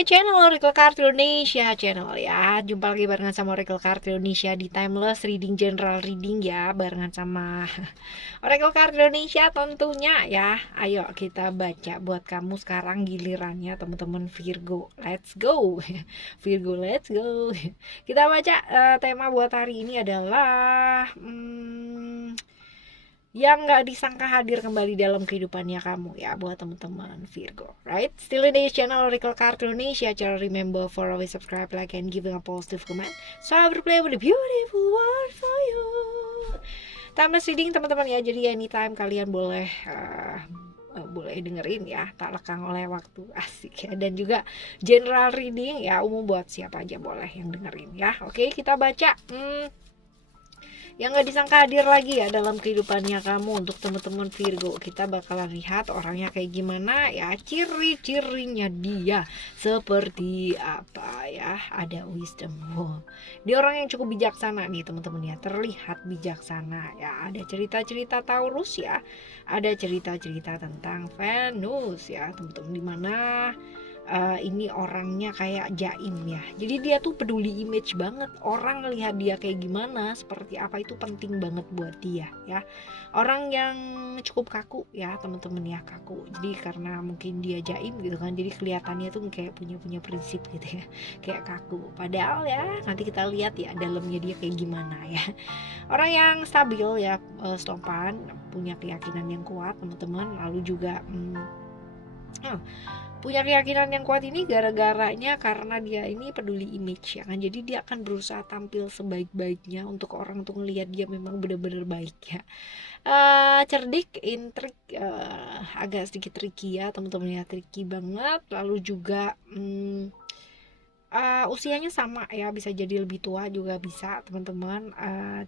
my channel Oracle Card Indonesia channel ya. Jumpa lagi barengan sama Oracle Card Indonesia di Timeless Reading General Reading ya, barengan sama Oracle Card Indonesia tentunya ya. Ayo kita baca buat kamu sekarang gilirannya teman-teman Virgo. Let's go. Virgo, let's go. Kita baca tema buat hari ini adalah yang gak disangka hadir kembali dalam kehidupannya kamu ya, buat teman-teman Virgo, right? Still in this channel Oracle Card Indonesia channel. Remember for always subscribe, like, and giving a positive comment so I will play with a beautiful word for you. Timeless reading teman-teman ya, jadi anytime kalian boleh boleh dengerin ya, tak lekang oleh waktu, asik ya. Dan juga general reading ya, umum buat siapa aja boleh yang dengerin ya. Oke, kita baca yang gak disangka hadir lagi ya dalam kehidupannya kamu. Untuk teman-teman Virgo, kita bakalan lihat orangnya kayak gimana ya, ciri-cirinya dia seperti apa ya. Ada wisdom. Wow. Dia orang yang cukup bijaksana nih teman-teman ya, terlihat bijaksana ya. Ada cerita-cerita Taurus ya, ada cerita-cerita tentang Venus ya teman-teman, dimana ini orangnya kayak jaim ya. Jadi dia tuh peduli image banget. Orang ngelihat dia kayak gimana, seperti apa, itu penting banget buat dia ya. Orang yang cukup kaku ya teman-teman ya, kaku. Jadi karena mungkin dia jaim gitu kan, jadi kelihatannya tuh kayak punya prinsip gitu ya, kayak kaku. Padahal ya nanti kita lihat ya dalamnya dia kayak gimana ya. Orang yang stabil ya, sopan, punya keyakinan yang kuat teman-teman. Lalu juga punya keyakinan yang kuat ini gara-garanya karena dia ini peduli image ya kan. Jadi dia akan berusaha tampil sebaik-baiknya untuk orang tuh ngelihat dia memang benar-benar baik ya. Cerdik, intrik, agak sedikit tricky ya teman-teman ya, tricky banget. Lalu juga usianya sama ya, bisa jadi lebih tua juga bisa teman-teman.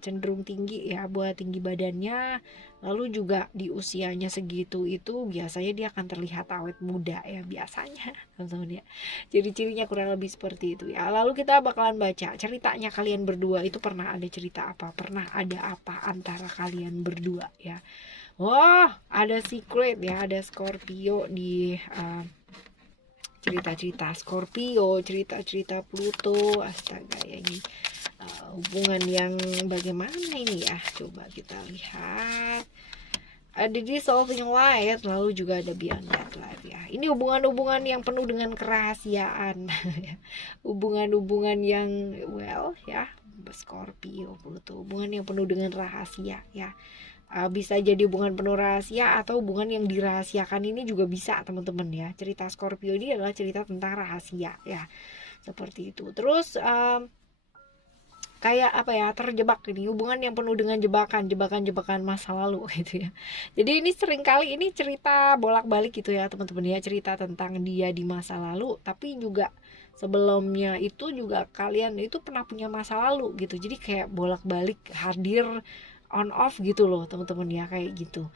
Cenderung tinggi ya buat tinggi badannya. Lalu juga di usianya segitu itu biasanya dia akan terlihat awet muda ya biasanya teman-teman ya. Jadi cirinya kurang lebih seperti itu ya. Lalu kita bakalan baca ceritanya kalian berdua itu pernah ada cerita apa, pernah ada apa antara kalian berdua ya. Wah, ada secret ya, ada Scorpio di cerita-cerita Scorpio, cerita-cerita Pluto. Astaga ya, ini hubungan yang bagaimana ini ya, coba kita lihat. Ada dissolving light, lalu juga ada beyond that light ya. Ini hubungan-hubungan yang penuh dengan kerahasiaan. Hubungan-hubungan yang well ya, Scorpio, Pluto, hubungan yang penuh dengan rahasia ya. Bisa jadi hubungan penuh rahasia atau hubungan yang dirahasiakan, ini juga bisa teman-teman ya. Cerita Scorpio ini adalah cerita tentang rahasia ya, seperti itu. Terus kayak apa ya, terjebak, ini hubungan yang penuh dengan jebakan masa lalu gitu ya. Jadi ini seringkali ini cerita bolak-balik gitu ya teman-teman ya, cerita tentang dia di masa lalu, tapi juga sebelumnya itu juga kalian itu pernah punya masa lalu gitu. Jadi kayak bolak-balik hadir on off gitu loh teman-teman ya, kayak gitu.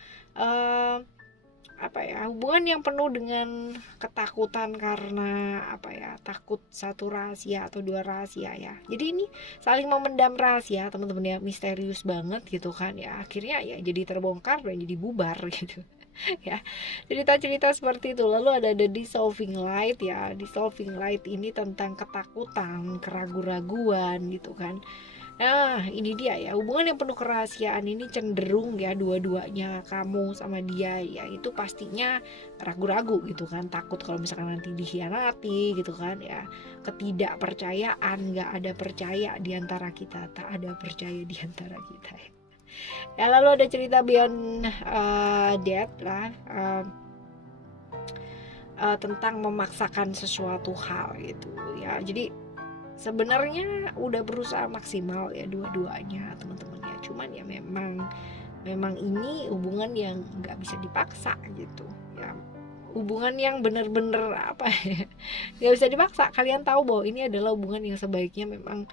Apa ya, hubungan yang penuh dengan ketakutan karena apa ya, takut satu rahasia atau dua rahasia ya. Jadi ini saling memendam rahasia teman-teman ya, misterius banget gitu kan ya. Akhirnya ya jadi terbongkar dan jadi bubar gitu ya, cerita-cerita seperti itu. Lalu ada the dissolving light ya. Dissolving light ini tentang ketakutan, keraguan-raguan gitu kan. Nah ini dia ya, hubungan yang penuh kerahasiaan ini cenderung ya, dua-duanya kamu sama dia ya itu pastinya ragu-ragu gitu kan, takut kalau misalkan nanti dikhianati gitu kan ya. Ketidakpercayaan, gak ada percaya di antara kita, tak ada percaya di antara kita ya. Lalu ada cerita beyond that lah, tentang memaksakan sesuatu hal gitu ya. Jadi sebenarnya udah berusaha maksimal ya dua-duanya teman-teman ya, cuman ya memang ini hubungan yang nggak bisa dipaksa gitu ya, hubungan yang bener-bener apa ya, nggak bisa dipaksa. Kalian tahu bahwa ini adalah hubungan yang sebaiknya memang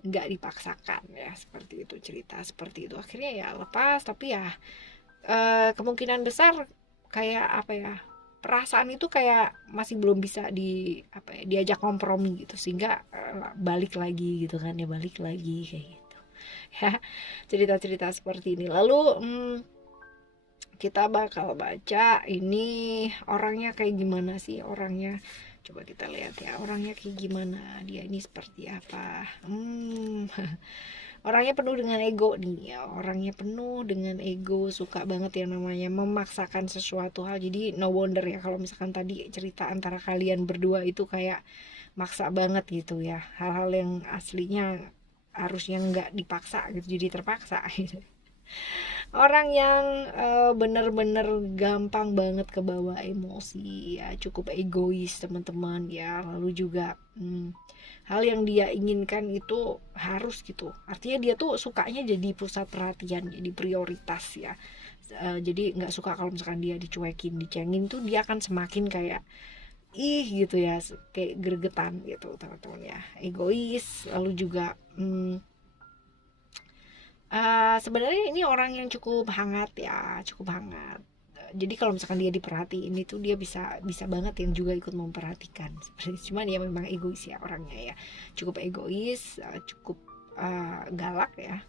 nggak dipaksakan ya, seperti itu. Cerita seperti itu akhirnya ya lepas, tapi ya kemungkinan besar kayak apa ya, perasaan itu kayak masih belum bisa diajak kompromi gitu, sehingga balik lagi gitu kan ya, balik lagi kayak gitu ya, cerita-cerita seperti ini. Lalu kita bakal baca ini orangnya kayak gimana sih orangnya. Coba kita lihat ya, orangnya kayak gimana, dia ini seperti apa. Orangnya penuh dengan ego nih ya, orangnya penuh dengan ego, suka banget yang namanya memaksakan sesuatu hal. Jadi no wonder ya kalau misalkan tadi cerita antara kalian berdua itu kayak maksa banget gitu ya, hal-hal yang aslinya harusnya nggak dipaksa gitu jadi terpaksa gitu. Orang yang bener-bener gampang banget kebawa emosi ya, cukup egois teman-teman ya. Lalu juga hal yang dia inginkan itu harus gitu, artinya dia tuh sukanya jadi pusat perhatian, jadi prioritas ya. Jadi nggak suka kalau misalkan dia dicuekin, dicengin tuh dia akan semakin kayak ih gitu ya, kayak gregetan gitu teman-teman ya, egois. Lalu juga sebenarnya ini orang yang cukup hangat ya, cukup hangat. Jadi kalau misalkan dia diperhatiin itu dia bisa bisa banget yang juga ikut memperhatikan. Seperti cuman dia memang egois ya orangnya ya. Cukup egois, cukup galak ya.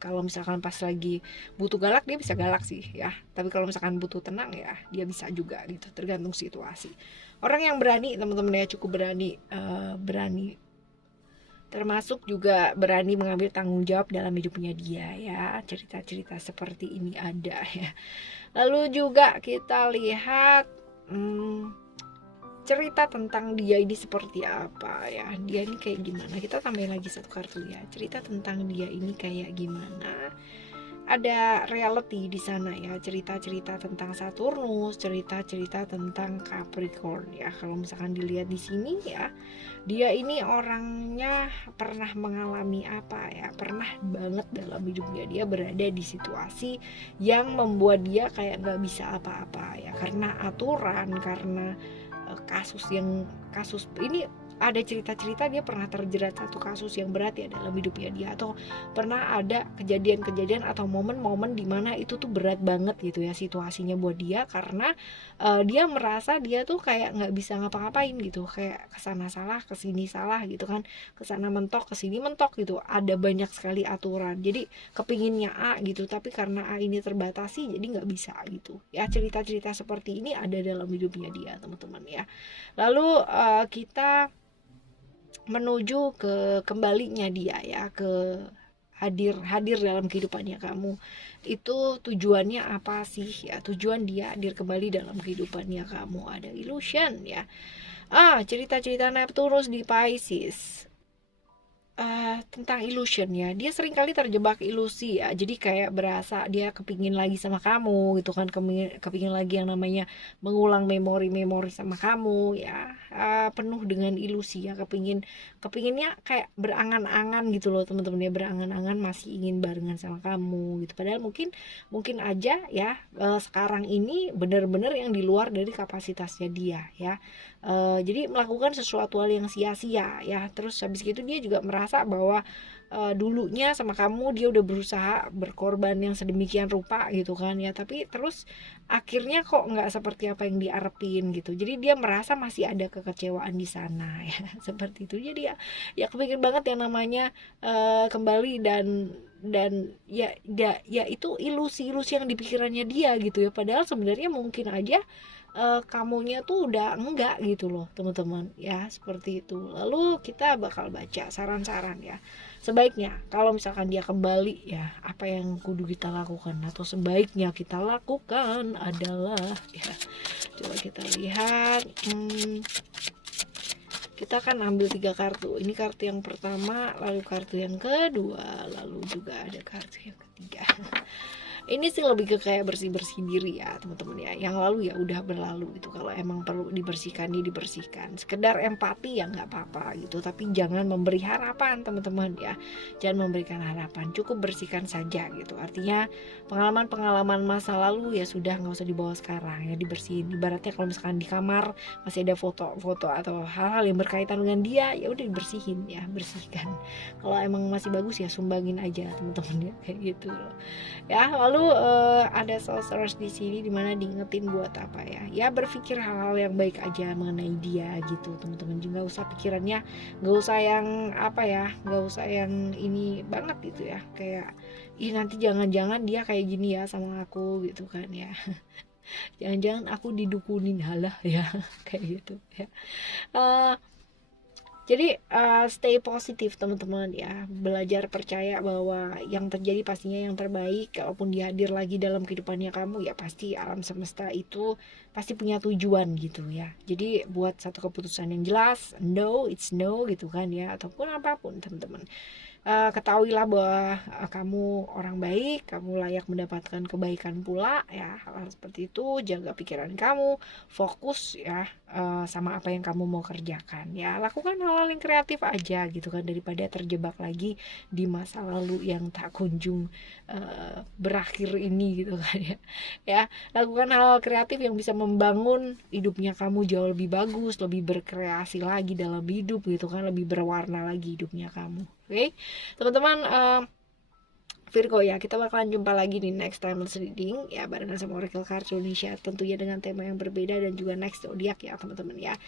Kalau misalkan pas lagi butuh galak dia bisa galak sih ya. Tapi kalau misalkan butuh tenang ya dia bisa juga gitu, tergantung situasi. Orang yang berani teman-teman ya, cukup berani, berani termasuk juga berani mengambil tanggung jawab dalam hidupnya dia ya. Cerita-cerita seperti ini ada ya. Lalu juga kita lihat cerita tentang dia ini seperti apa ya, dia ini kayak gimana. Kita tambahin lagi satu kartu ya, cerita tentang dia ini kayak gimana. Ada reality di sana ya, cerita-cerita tentang Saturnus, cerita-cerita tentang Capricorn ya. Kalau misalkan dilihat di sini ya, dia ini orangnya pernah mengalami apa ya, pernah banget dalam hidupnya dia berada di situasi yang membuat dia kayak nggak bisa apa-apa ya, karena aturan, karena kasus ini. Ada cerita-cerita dia pernah terjerat satu kasus yang berat ya dalam hidupnya dia, atau pernah ada kejadian-kejadian atau momen-momen dimana itu tuh berat banget gitu ya situasinya buat dia, karena dia merasa dia tuh kayak nggak bisa ngapa-ngapain gitu, kayak kesana salah kesini salah gitu kan, kesana mentok kesini mentok gitu, ada banyak sekali aturan, jadi kepinginnya A gitu tapi karena A ini terbatasi jadi nggak bisa gitu ya. Cerita-cerita seperti ini ada dalam hidupnya dia teman-teman ya. Lalu kita menuju ke kembalinya dia ya, ke hadir dalam kehidupannya kamu. Itu tujuannya apa sih ya, tujuan dia hadir kembali dalam kehidupannya kamu. Ada illusion ya, cerita-cerita Neptunus di Pisces. Tentang illusion ya, dia sering kali terjebak ilusi ya, jadi kayak berasa dia kepingin lagi sama kamu gitu kan, kepingin lagi yang namanya mengulang memori-memori sama kamu ya. Penuh dengan ilusi ya, kepinginnya kayak berangan-angan gitu loh teman-teman ya, berangan-angan masih ingin barengan sama kamu gitu, padahal mungkin aja ya sekarang ini benar-benar yang di luar dari kapasitasnya dia ya. Jadi melakukan sesuatu hal yang sia-sia ya. Terus habis itu dia juga merasa bahwa dulunya sama kamu dia udah berusaha berkorban yang sedemikian rupa gitu kan ya, tapi terus akhirnya kok nggak seperti apa yang diarepin gitu, jadi dia merasa masih ada kekecewaan di sana ya. Seperti itu. Jadi ya kepikir banget yang namanya kembali, dan ya itu ilusi-ilusi yang di pikirannya dia gitu ya, padahal sebenarnya mungkin aja kamunya tuh udah enggak gitu loh teman-teman ya, seperti itu. Lalu kita bakal baca saran-saran ya, sebaiknya kalau misalkan dia kembali ya, apa yang kudu kita lakukan atau sebaiknya kita lakukan adalah ya, coba kita lihat. Kita akan ambil 3 kartu, ini kartu yang pertama, lalu kartu yang kedua, lalu juga ada kartu yang ketiga. Ini sih lebih ke kayak bersih-bersih diri ya teman-teman ya, yang lalu ya udah berlalu gitu, kalau emang perlu dibersihkan dibersihkan, sekedar empati ya nggak apa-apa gitu, tapi jangan memberi harapan teman-teman ya, jangan memberikan harapan, cukup bersihkan saja gitu. Artinya pengalaman-pengalaman masa lalu ya sudah, nggak usah dibawa sekarang ya, dibersihin. Ibaratnya kalau misalkan di kamar masih ada foto-foto atau hal-hal yang berkaitan dengan dia, ya udah dibersihin ya, bersihkan. Kalau emang masih bagus ya sumbangin aja teman-teman ya, kayak gitu loh ya. Lalu ada sorcerers di sini dimana diingetin buat apa ya, ya berpikir hal-hal yang baik aja mengenai dia gitu teman-teman, juga nggak usah pikirannya, nggak usah yang apa ya, nggak usah yang ini banget gitu ya, kayak ih nanti jangan-jangan dia kayak gini ya sama aku gitu kan ya. Jangan-jangan aku didukunin, halah ya. Kayak gitu ya. Eh, Jadi stay positif teman-teman ya. Belajar percaya bahwa yang terjadi pastinya yang terbaik. Kalaupun dia hadir lagi dalam kehidupannya kamu, ya pasti alam semesta itu pasti punya tujuan gitu ya. Jadi buat satu keputusan yang jelas, no, it's no gitu kan ya. Ataupun apapun teman-teman. Ketahuilah bahwa kamu orang baik, kamu layak mendapatkan kebaikan pula ya. Hal seperti itu, jaga pikiran kamu, fokus ya sama apa yang kamu mau kerjakan ya. Lakukan hal-hal yang kreatif aja gitu kan, daripada terjebak lagi di masa lalu yang tak kunjung berakhir ini gitu kan ya. Ya, lakukan hal-hal kreatif yang bisa membangun hidupnya kamu jauh lebih bagus, lebih berkreasi lagi dalam hidup gitu kan, lebih berwarna lagi hidupnya kamu. Oke, teman-teman, Virgo ya, kita bakalan jumpa lagi di next timeless reading ya, barengan sama Oracle Card Indonesia, tentunya dengan tema yang berbeda dan juga next zodiak ya teman-teman ya.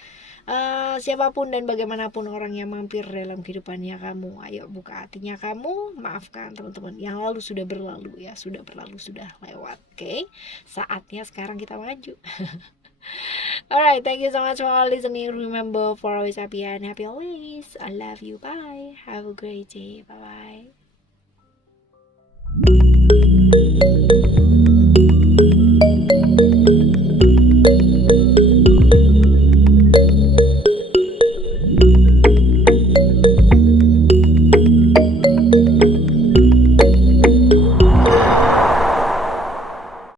Siapapun dan bagaimanapun orang yang mampir dalam kehidupannya kamu, ayo buka hatinya kamu, maafkan teman-teman yang lalu sudah berlalu ya, sudah berlalu, sudah lewat. Oke, saatnya sekarang kita maju. Alright, thank you so much for listening. Remember, for always happy and happy always. I love you. Bye. Have a great day. Bye bye.